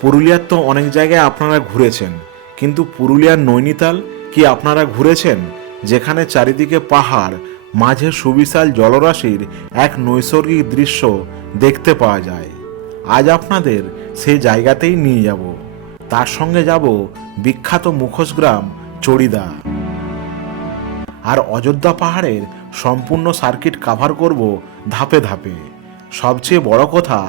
পুরুলিয়ার তো অনেক জায়গায় আপনারা ঘুরেছেন, কিন্তু পুরুলিয়ার নৈনিতাল কি আপনারা ঘুরেছেন, যেখানে চারিদিকে পাহাড়, মাঝে সুবিশাল জলরাশির এক নৈসর্গিক দৃশ্য দেখতে পাওয়া যায়। আজ আপনাদের সেই জায়গাতেই নিয়ে যাব। তার সঙ্গে যাব বিখ্যাত মুখোশ গ্রাম চড়িদা। আর অযোধ্যা পাহাড়ের সম্পূর্ণ সার্কিট কাভার করব ধাপে ধাপে। সবচেয়ে বড় কথা,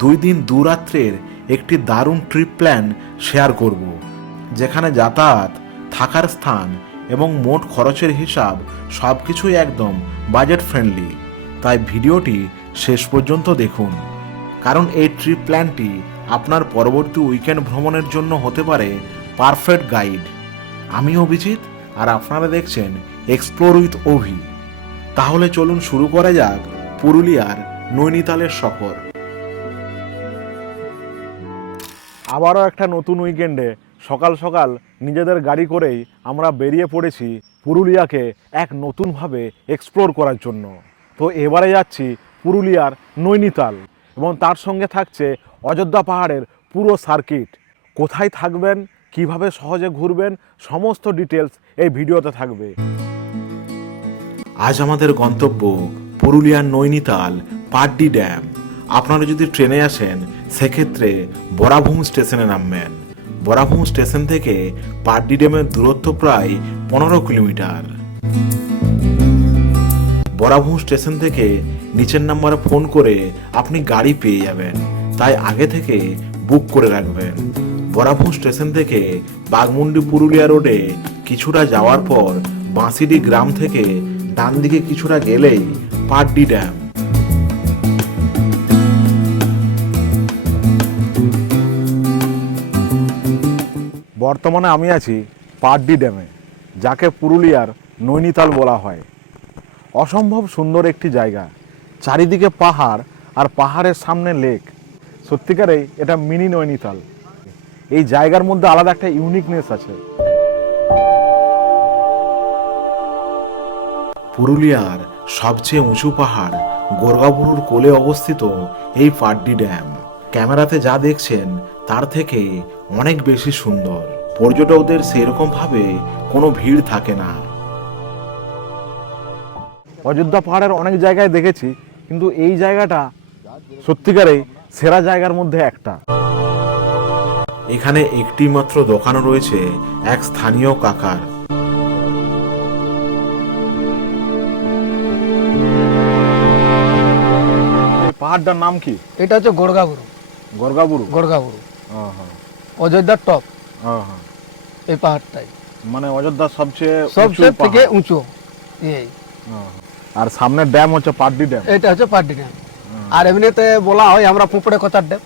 2 দিন 2 রাত্রের একটি দারুণ ট্রিপ প্ল্যান শেয়ার করব, যেখানে যাতায়াত, থাকার স্থান এবং মোট খরচের হিসাব সব কিছুই একদম বাজেট ফ্রেন্ডলি। তাই ভিডিওটি শেষ পর্যন্ত দেখুন, কারণ এই ট্রিপ প্ল্যানটি আপনার পরবর্তী উইকেন্ড ভ্রমণের জন্য হতে পারে পারফেক্ট গাইড। আমি অভিজিৎ, আর আপনারা দেখছেন এক্সপ্লোর উইথ অভি। তাহলে চলুন শুরু করা যাক পুরুলিয়ার নৈনিতালের সফর। আবারও একটা নতুন উইকেন্ডে সকাল সকাল নিজেদের গাড়ি করেই আমরা বেরিয়ে পড়েছি পুরুলিয়াকে এক নতুনভাবে এক্সপ্লোর করার জন্য। তো এবারে যাচ্ছি পুরুলিয়ার নৈনিতাল, এবং তার সঙ্গে থাকছে অযোধ্যা পাহাড়ের পুরো সার্কিট। কোথায় থাকবেন, কিভাবে সহজে ঘুরবেন, সমস্ত ডিটেলস এই ভিডিওতে থাকবে। আজ আমাদের গন্তব্য পুরুলিয়ার নৈনিতাল পাড্ডি ড্যাম। আপনারা যদি ট্রেনে আসেন, সেক্ষেত্রে বরাভূম স্টেশনে নামবেন। বরাভূম স্টেশন থেকে পাড্ডি ড্যামের দূরত্ব প্রায় 15 কিলোমিটার। বরাভূম স্টেশন থেকে নিচের নাম্বারে ফোন করে আপনি গাড়ি পেয়ে যাবেন, তাই আগে থেকে বুক করে রাখবেন। বরাভূম স্টেশন থেকে বাঘমুন্ডি পুরুলিয়া রোডে কিছুটা যাওয়ার পর বাঁশিডি গ্রাম থেকে ডান দিকে কিছুটা গেলেই পাড্ডি ড্যাম। বর্তমানে আমি আছি পাড্ডি ড্যামে, যাকে পুরুলিয়ার নৈনিতাল বলা হয়। অসম্ভব সুন্দর একটি জায়গা, চারিদিকে পাহাড় আর পাহাড়ের সামনে লেক। সত্যিকারেই এটা মিনি নৈনিতাল। এই জায়গার মধ্যে আলাদা একটা ইউনিকনেস আছে। পুরুলিয়ার সবচেয়ে উঁচু পাহাড় গোরগাবুরুর কোলে অবস্থিত এই পাড্ডি ড্যাম ক্যামেরাতে যা দেখছেন তার থেকে অনেক বেশি সুন্দর। পর্যটকদের সেরকম ভাবে কোনো ভিড় থাকে না। অযোধ্যা পাহাড়ের অনেক জায়গায় দেখেছি, কিন্তু এই জায়গাটা সত্যিকারেই সেরা জায়গার মধ্যে একটা। এখানে একটি মাত্র দোকান রয়েছে এক স্থানীয় কাকার। পাহাড়টার নাম কি? এটা হচ্ছে গোরগাবুরু। গোরগাবুরু? গোরগাবুরু অযোধ্যার টপ এই পাহাড়টাই, মানে অযোধ্যার সবচেয়ে থেকে উঁচু। আর সামনে ড্যাম হচ্ছে পাড্ডি ড্যাম। এটা হচ্ছে পাড্ডি ড্যাম। আর এমনিতে বলা হয় আমরা পুপড়ে কোচার ড্যাম।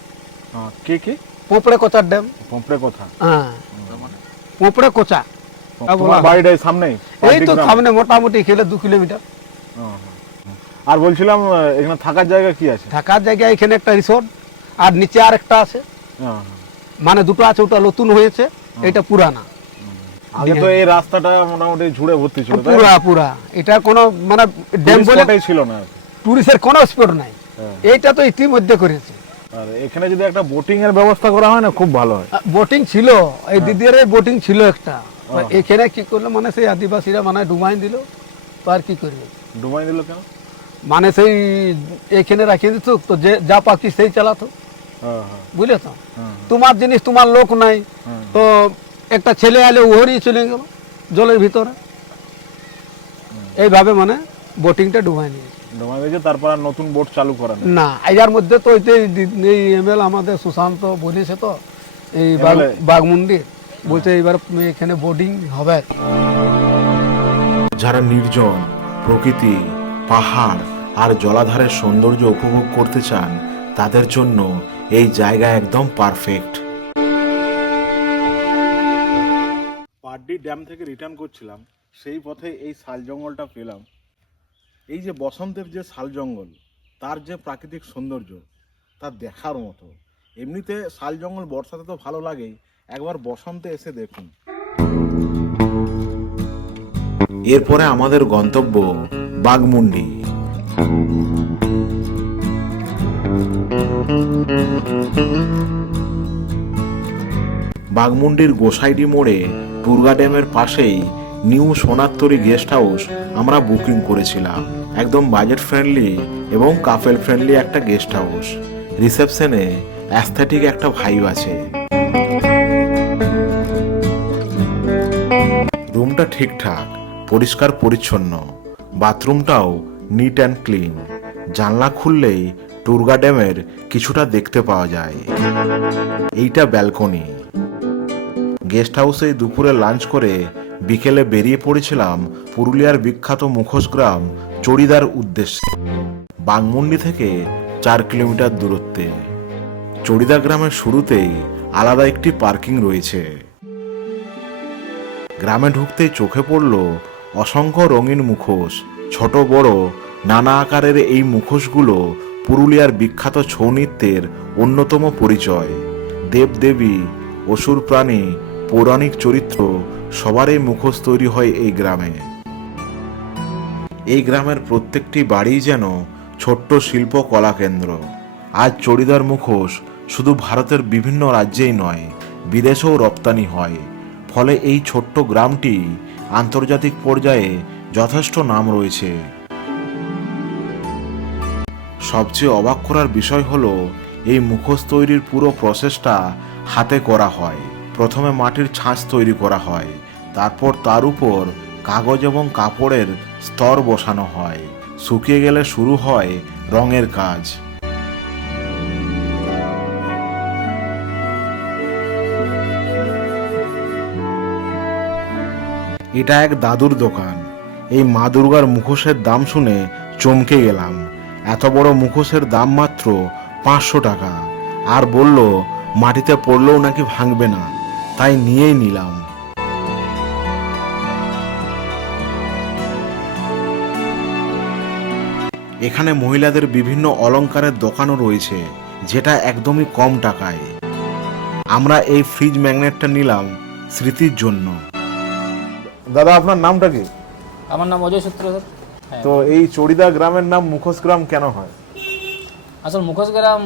কি কি? পুপড়ে কোচার ড্যাম। পুপড়ে কোচা? হ্যাঁ, পুপড়ে কোচা। বাড়িটা সামনেই? এই তো সামনে, মোটামুটি খেলে 2 কিলোমিটার। আর বলছিলাম এখানে থাকার জায়গা কি আছে? থাকার জায়গা এখানে একটা রিসোর্ট, আর নিচে আর একটা আছে। মানে দুটো আছে, ওটা নতুন হয়েছে, এটা পুরানা। আগে তো এই রাস্তাটা মোটামুটি ঝুড়ে ভর্তি ছিল। পুরা এটা কোনো মানে ড্যাম বলে ছিল না, টুরিস্টের কোনো স্পট নাই। এইটা তো ইতিমধ্যে করেছে। আর এখানে যদি একটা বোটিং এর ব্যবস্থা করা হয় না, খুব ভালো হয়। বোটিং ছিল, এই দিদির বোটিং ছিল একটা। এখানে কি করলো, মানে সেই আদিবাসীরা মানে ডুবাই দিল। তো আর কি করবে? ডুবাই দিল কেন? মানে সেই এখানে রাখিয়ে দিত, তো যে যা পাখি সেই চালাতো। বুঝলে তো, তোমার জিনিস তোমার লোক নাই, তো একটা ছেলে আলে ওহরই চলে গেল জলের ভিতরে। এইভাবে মানে বোটিংটা ডুবাই নিয়েছে। তারপর আর নতুন বোট চালু করা না। এর মধ্যে তো এই এমএল আমাদের সুশান্ত বলেছে, তো এই বাঘমুন্ডি বলছে এবার এখানে বোটিং হবে। যারা নির্জন প্রকৃতি, পাহাড় আর জলাধারের সৌন্দর্য উপভোগ করতে চান, তাদের জন্য এই জায়গা একদম পারফেক্ট। পাড্ডি ড্যাম থেকে রিটার্ন করছিলাম, সেই পথে এই শাল জঙ্গলটা পেলাম। এই যে বসন্তের যে শাল জঙ্গল, তার যে প্রাকৃতিক সৌন্দর্য, তা দেখার মতো। এমনিতে শাল জঙ্গল বর্ষাতে তো ভালো লাগেই, একবার বসন্তে এসে দেখুন। এরপরে আমাদের গন্তব্য বাঘমুন্ডি। বাঘমুন্ডির গোসাইডি মোড়ে টুরগা ড্যামের পাশেই নিউ সোনারতরী গেস্ট হাউস আমরা বুকিং করেছিলাম। একদম বাজেট ফ্রেন্ডলি এবং কাপেল ফ্রেন্ডলি একটা গেস্ট হাউস। রিসেপশনে অ্যাস্থেটিক একটা ভাইব আছে। রুমটা ঠিকঠাক, পরিষ্কার পরিচ্ছন্ন, বাথরুমটাও নিট অ্যান্ড ক্লিন। জানলা খুললেই টুরগা ড্যামের কিছুটা দেখতে পাওয়া যায়। এইটা ব্যালকনি। গেস্ট হাউসে দুপুরে লাঞ্চ করে বিকেলে বেরিয়ে পড়েছিলাম পুরুলিয়ার বিখ্যাত মুখোশ গ্রাম চড়িদার উদ্দেশ্যে। বাঘমুন্ডি থেকে 4 কিলোমিটার দূরত্বে। চড়িদা গ্রামের শুরুতেই আলাদা একটি পার্কিং রয়েছে। গ্রামে ঢুকতেই চোখে পড়ল অসংখ্য রঙিন মুখোশ। ছোট বড় নানা আকারের এই মুখোশগুলো পুরুলিয়ার বিখ্যাত ছৌ নৃত্যের অন্যতম পরিচয়। দেবদেবী, অসুর প্রাণী, পৌরাণিক চরিত্র সবারই মুখোশ তৈরি হয় এই গ্রামে। এই গ্রামের প্রত্যেকটি বাড়ি যেন ছোট্ট শিল্প কলা কেন্দ্র। আজ চড়িদার মুখোশ শুধু ভারতের বিভিন্ন রাজ্যেই নয়, বিদেশেও রপ্তানি হয়। ফলে এই ছোট্ট গ্রামটি আন্তর্জাতিক পর্যায়ে যথেষ্ট নাম রয়েছে। সবচেয়ে অবাক করার বিষয় হলো এই মুখোশ তৈরির পুরো প্রসেসটা হাতে করা হয়। প্রথমে মাটির ছাঁচ তৈরি করা হয়, তারপর তার উপর কাগজ এবং কাপড়ের স্তর বসানো হয়। শুকিয়ে গেলে শুরু হয় রঙের কাজ। এটা এক দাদুর দোকান। এই মা দুর্গার মুখোশের দাম শুনে চমকে গেলাম। এত বড় মুখোশের দাম মাত্র 500 টাকা। আর বলল মাটিতে পড়লেও নাকি ভাঙবে না, তাই নিয়েই নিলাম। এখানে মহিলাদের বিভিন্ন অলংকারের দোকানও রয়েছে, যেটা একদমই কম টাকায়। আমরা এই ফ্রিজ ম্যাগনেটটা নিলাম স্মৃতির জন্য। দাদা, আপনার নামটা কি? আমার নাম অজয় সূত্রধর। তো এই চড়িদা গ্রামের নাম মুখোশ গ্রাম কেন হয়? আসলে মুখোশ গ্রাম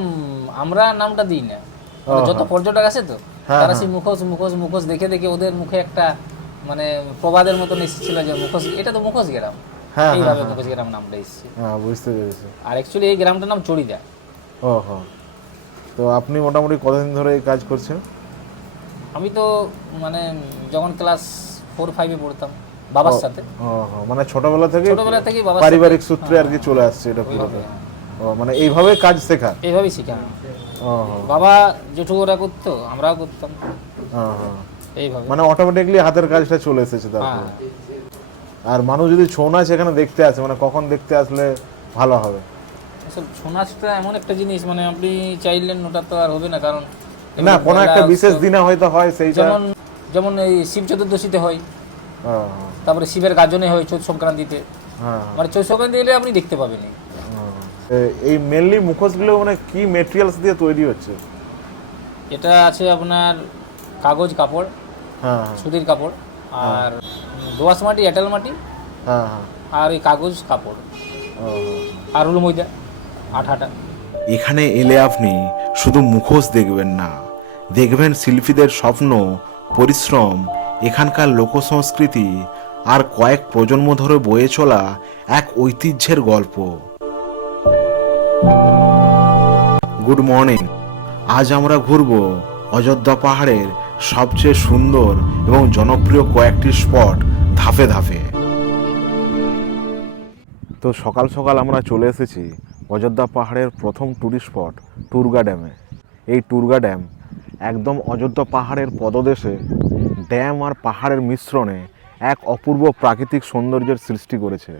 আমরা নামটা দিই না, মানে যত পর্যটক আসে তো তারা সেই মুখোশ মুখোশ মুখোশ দেখে দেখে ওদের মুখে একটা মানে প্রবাদের মতন এসেছিল যে মুখোশ, এটা তো মুখোশ গ্রাম, এইভাবে মুখোশ গ্রাম নামটা এসেছে। হ্যাঁ, বুঝতে পেরেছি। আর অ্যাকচুয়ালি এই গ্রামটার নাম চড়িদা। ওহো, তো আপনি মোটামুটি কতদিন ধরে এই কাজ করছেন? আমি তো মানে যখন ক্লাস 4-5-এ পড়তাম বাবার সাথে। ওহো, মানে ছোটবেলা থেকেই বাবার পারিবারিক সূত্রে আর কি চলে আসছে এটা পুরো। ও, মানে এইভাবে কাজ শেখা? এইভাবেই শিখা। ওহো, বাবা যেটুকু ওরা করতো আমরাও করতাম ওহো, এইভাবে, মানে অটোমেটিকলি হাতের কাজটা চলে এসেছে তারপর। আর মানুষ যদি ছৌ নাচ এখানে দেখতে আসে, মানে কখন দেখতে আসলে ভালো হবে? আসলে ছৌ নাচটা এমন একটা জিনিস, মানে আপনি চাইলেন ওটা তো আর হবে না, কারণ না, কোনো একটা বিশেষ দিনে হয়তো হয় সেইটা। যেমন যেমন এই শিব চতুর্দশীতে হয়, তারপরে শিবের গাজনে হয় চৈত সংক্রান্তিতে। মানে চৈত সংক্রান্তি এলে আপনি দেখতে পাবেন। এই মেনলি মুখোশগুলো মানে কি মেটেরিয়ালস দিয়ে তৈরি হচ্ছে? এটা আছে আপনার কাগজ, কাপড়, সুতির কাপড়, আর দোআঁশ মাটি, এঁটেল মাটি, আর এই কাগজ কাপড়, আর হলো ময়দা, আঠাটা। এখানে এলে আপনি শুধু মুখোশ দেখবেন না, দেখবেন শিল্পীদের স্বপ্ন, পরিশ্রম, এখানকার লোকসংস্কৃতি আর কয়েক প্রজন্ম ধরে বয়ে চলা এক ঐতিহ্যের গল্প। Good morning. আজ আমরা ঘুরব অযোধ্যা পাহাড়ের সবচেয়ে সুন্দর এবং জনপ্রিয় কয়েকটি স্পট ধাপে ধাপে। তো সকাল সকাল আমরা চলে এসেছি অযোধ্যা পাহাড়ের প্রথম টুরিস্ট স্পট টুরগা ড্যামে। এই টুরগা ড্যাম একদম অযোধ্যা পাহাড়ের পদদেশে। ড্যাম আর পাহাড়ের মিশ্রণে এক অপূর্ব প্রাকৃতিক সৌন্দর্যের সৃষ্টি করেছে।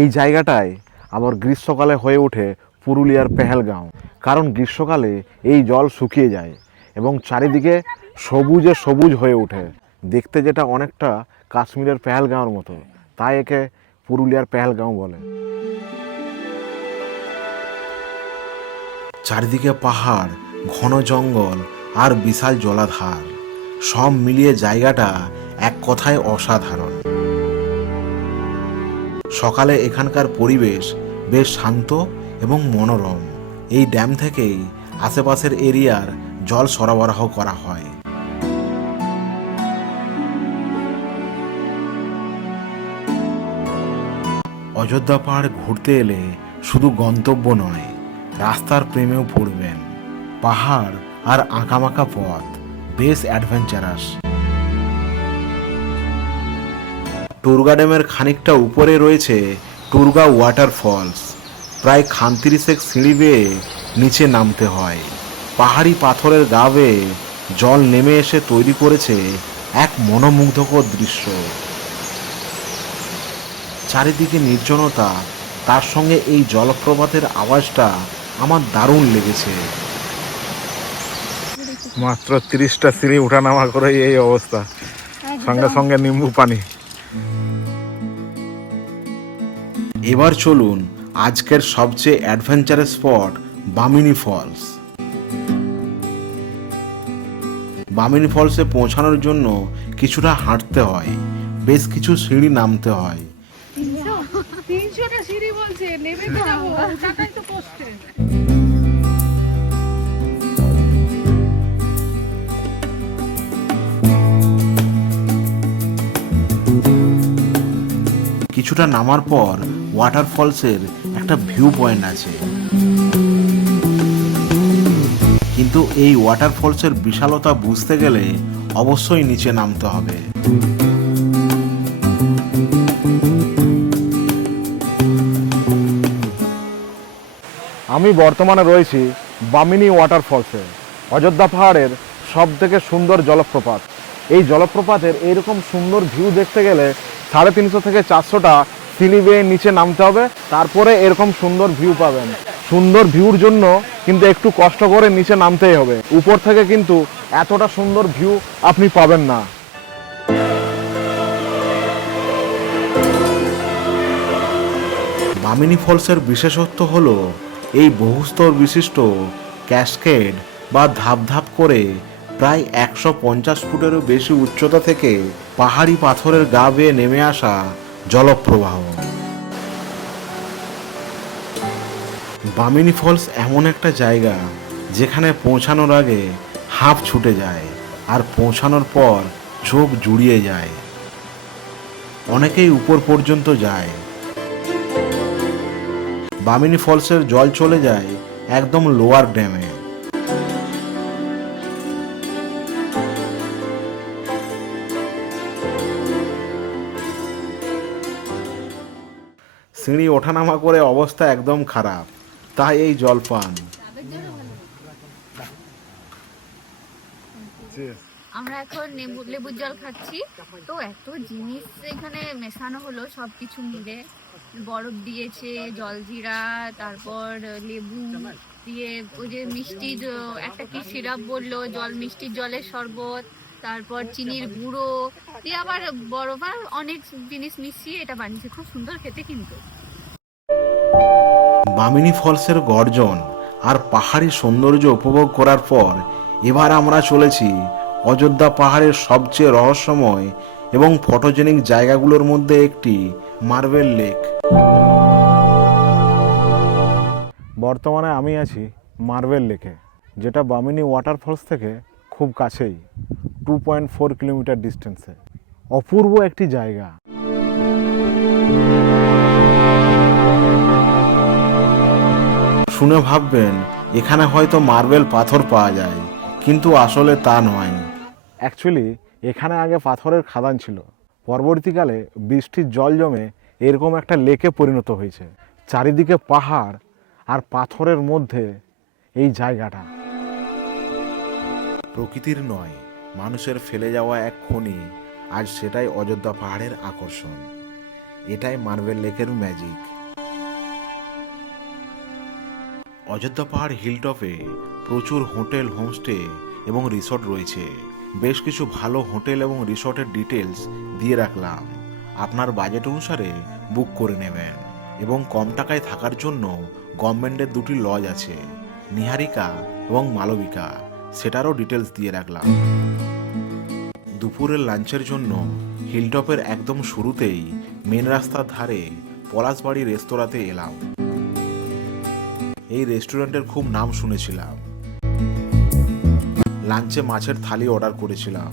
এই জায়গাটায় আবার গ্রীষ্মকালে হয়ে ওঠে পুরুলিয়ার পেহেলগাঁও, কারণ গ্রীষ্মকালে এই জল শুকিয়ে যায় এবং চারিদিকে সবুজে সবুজ হয়ে ওঠে, দেখতে যেটা অনেকটা কাশ্মীরের পেহেলগাঁওর মতো, তাই একে পুরুলিয়ার পেহেলগাঁও বলে। চারিদিকে পাহাড়, ঘন জঙ্গল আর বিশাল জলাধার, সব মিলিয়ে জায়গাটা এক কথায় অসাধারণ। সকালে এখানকার পরিবেশ বেশ শান্ত এবং মনোরম। এই ড্যাম থেকেই আশেপাশের এরিয়ার জল সরবরাহ করা হয়। অযোধ্যা পাহাড় ঘুরতে এলে শুধু গন্তব্য নয়, রাস্তার প্রেমেও পড়বেন। পাহাড় আর আঁকামাকা পথ বেশ অ্যাডভেঞ্চারাস। টুরগা ড্যামের খানিকটা উপরে রয়েছে টুরগা ওয়াটারফলস। প্রায় ৩৬ সিঁড়ি বেয়ে নিচে নামতে হয়। পাহাড়ি পাথরের গা বেয়ে জল নেমে এসে তৈরি করেছে এক মনোমুগ্ধকর দৃশ্য। চারিদিকে নির্জনতা, তার সঙ্গে এই জলপ্রপাতের আওয়াজটা আমার দারুণ লেগেছে। মাত্র 30টা সিঁড়ি উঠানামা করে এই অবস্থা, সঙ্গে সঙ্গে নিম্বু পানি। এবার চলুন আজকের সবচেয়ে অ্যাডভেঞ্চারাস স্পট বামিনী ফলস। বামিনী ফলসে পৌঁছানোর জন্য কিছুটা হাঁটতে হয়, বেশ কিছু সিঁড়ি নামতে হয়। 300টা সিঁড়ি বলছে, নেমে তো যাবো, টাকাই তো কষ্টে। কিছুটা নামার পর ওয়াটারফলসের একটা ভিউ পয়েন্ট আছে, কিন্তু এই ওয়াটারফলসের বিশালতা বুঝতে গেলে অবশ্যই নিচে নামতে হবে। আমি বর্তমানে রয়েছি বামিনী ওয়াটারফলসে, অযোধ্যা পাহাড়ের সব থেকে সুন্দর জলপ্রপাত। এই জলপ্রপাতের এইরকম সুন্দর ভিউ দেখতে গেলে 350 থেকে 400টা সিঁড়ি বেয়ে নিচে নামতে হবে, তারপরে এরকম সুন্দর ভিউ পাবেন। সুন্দর ভিউর জন্য কিন্তু একটু কষ্ট করে নিচে নামতেই হবে, উপর থেকে কিন্তু এতটা সুন্দর ভিউ আপনি পাবেন না। বামিনী ফলসের বিশেষত্ব হলো এই বহুস্তর বিশিষ্ট ক্যাসকেড বা ধাপ ধাপ করে প্রায় 150 ফুটেরও বেশি উচ্চতা থেকে পাহাড়ি পাথরের গা বেয়ে নেমে আসা জলপ্রবাহ। বামিনী ফলস এমন একটা জায়গা যেখানে পৌঁছানোর আগে হাঁপ ছুটে যায়, আর পৌঁছানোর পর চোখ জুড়িয়ে যায়। অনেকেই উপর পর্যন্ত যায়। বামিনী ফলসের জল চলে যায় একদম লোয়ার ড্যামে। সিঁড়ি ওঠানামা করে অবস্থা একদম খারাপ, তাই এই জল পান। আমরা এখন লেবুর জল খাচ্ছি। তো এত জিনিস এখানে মেশানো হলো, সবকিছু মিলে বরফ দিয়েছে, জলজিরা, তারপর লেবু দিয়ে ওই যে মিষ্টির একটা কি সিরাপ বললো, মিষ্টির জলের শরবত, তারপর চিনির গুঁড়ো দিয়ে আবার বরফ আর অনেক জিনিস মিশিয়ে এটা বানিয়েছে। খুব সুন্দর খেতে কিন্তু। বামিনী ফলসের গর্জন আর পাহাড়ি সৌন্দর্য উপভোগ করার পর এবার আমরা চলেছি অযোধ্যা পাহাড়ের সবচেয়ে রহস্যময় এবং ফটোজেনিক জায়গাগুলোর মধ্যে একটি মার্বেল লেক। বর্তমানে আমি আছি মার্বেল লেকে, যেটা বামিনী ওয়াটারফলস থেকে খুব কাছেই, 2.4 কিলোমিটার ডিস্টেন্সে। অপূর্ব একটি জায়গা। শুনে ভাববেন এখানে হয়তো মার্বেল পাথর পাওয়া যায়, কিন্তু আসলে তা নয়। অ্যাকচুয়ালি এখানে আগে পাথরের খাদান ছিল, পরবর্তীকালে বৃষ্টির জল জমে এরকম একটা লেকে পরিণত হয়েছে। চারিদিকে পাহাড় আর পাথরের মধ্যে এই জায়গাটা। প্রকৃতির নয়, মানুষের ফেলে যাওয়া এক খনি, আজ সেটাই অযোধ্যা পাহাড়ের আকর্ষণ। এটাই মার্বেল লেকের ম্যাজিক। অযোধ্যা পাহাড় হিলটপে প্রচুর হোটেল, হোমস্টে এবং রিসর্ট রয়েছে। বেশ কিছু ভালো হোটেল এবং রিসর্টের ডিটেলস দিয়ে রাখলাম, আপনার বাজেট অনুসারে বুক করে নেবেন। এবং কম টাকায় থাকার জন্য গভর্নমেন্টের দুটি লজ আছে, নিহারিকা এবং মালবিকা, সেটারও ডিটেলস দিয়ে রাখলাম। দুপুরের লাঞ্চের জন্য হিলটপের একদম শুরুতেই মেন রাস্তার ধারে পলাশবাড়ি রেস্তোরাঁতে এলাম। এই রেস্টুরেন্টের খুব নাম শুনেছিলাম। লাঞ্চে মাছের থালি অর্ডার করেছিলাম।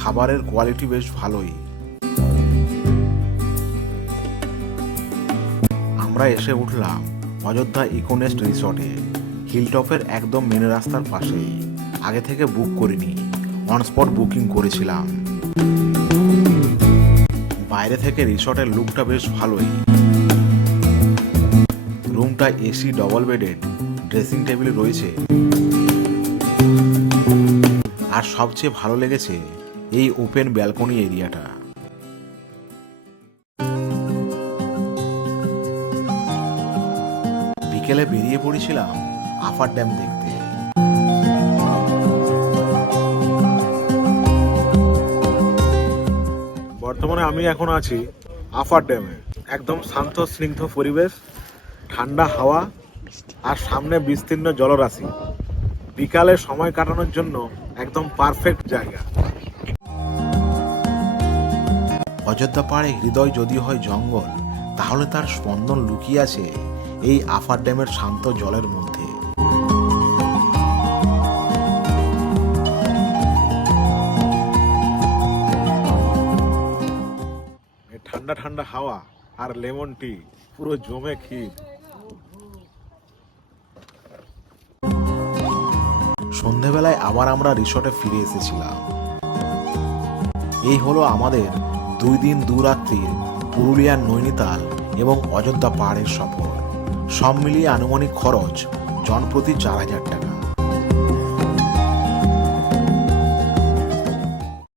খাবারের কোয়ালিটি বেশ ভালোই। আমরা এসে উঠলাম অযোধ্যা ইকোনেস্ট রিসর্টে, হিলটপের একদম মেন রাস্তার পাশেই। আগে থেকে বুক করিনি, অন স্পট বুকিং করেছিলাম। বাইরে থেকে রিসর্টের লুকটা বেশ ভালোই। রুমটা AC double bedded, dressing table রয়েছে। আর সবচেয়ে ভালো লেগেছে এই ওপেন ব্যালকনি এরিয়াটা। বিকেলে বেরিয়ে পড়েছিলাম আফার ড্যাম দেখতে। বর্তমানে আমি এখন আছি আফার ড্যামে। একদম শান্ত স্নিগ্ধ পরিবেশ, ঠান্ডা হাওয়া আর সামনে বিস্তীর্ণ জলরাশি। বিকালে সময় কাটানোর জন্য একদম পারফেক্ট জায়গা। অযোধ্যা পাহাড়ে হৃদয় যদি হয় জঙ্গল, তাহলে তার স্পন্দন লুকিয়ে আছে এই আফার ড্যামের শান্ত জলের মধ্যে। ঠান্ডা ঠান্ডা হাওয়া আর লেমন টি পুরো জমে ক্ষীর। সন্ধেবেলায় আবার আমরা রিসর্টে ফিরে এসেছিলাম। এই হলো আমাদের 2 দিন 2 রাত্রির পুরুলিয়ার নৈনিতাল এবং অযোধ্যা পাহাড়ের সফর। সব মিলিয়ে আনুমানিক খরচ জনপ্রতি 4000 টাকা।